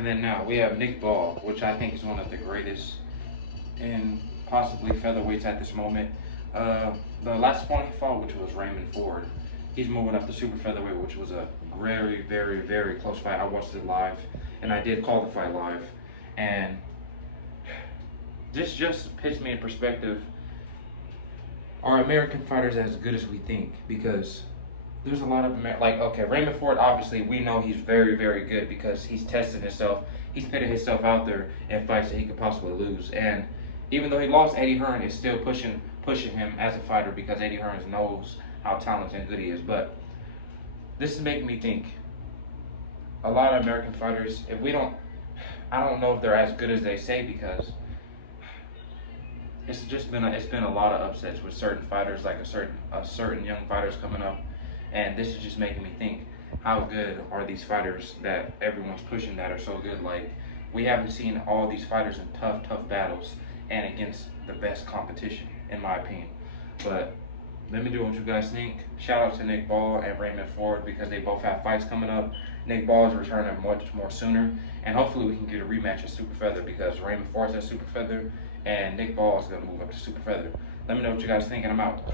And then now we have Nick Ball, which I think is one of the greatest in possibly featherweights at this moment. The last one he fought, which was Raymond Ford, he's moving up to super featherweight, which was a very, very, very close fight. I watched it live, and I did call the fight live, and this just puts me in perspective. Are American fighters as good as we think? Because there's a lot of okay, Raymond Ford, obviously we know he's very, very good because he's tested himself. He's putting himself out there in fights that he could possibly lose. And even though he lost, Eddie Hearn is still pushing him as a fighter because Eddie Hearn knows how talented and good he is. But this is making me think. A lot of American fighters, I don't know if they're as good as they say, because it's been a lot of upsets with certain fighters, like a certain young fighters coming up, and this is just making me think, how good are these fighters that everyone's pushing that are so good? Like, we haven't seen all these fighters in tough battles and against the best competition, in my opinion. But let me know what you guys think. Shout out to Nick Ball and Raymond Ford because they both have fights coming up. Nick Ball is returning much more sooner, and hopefully we can get a rematch at Super Feather because Raymond Ford's at Super Feather and Nick Ball is going to move up to Super Feather. Let me know what you guys think, and I'm out.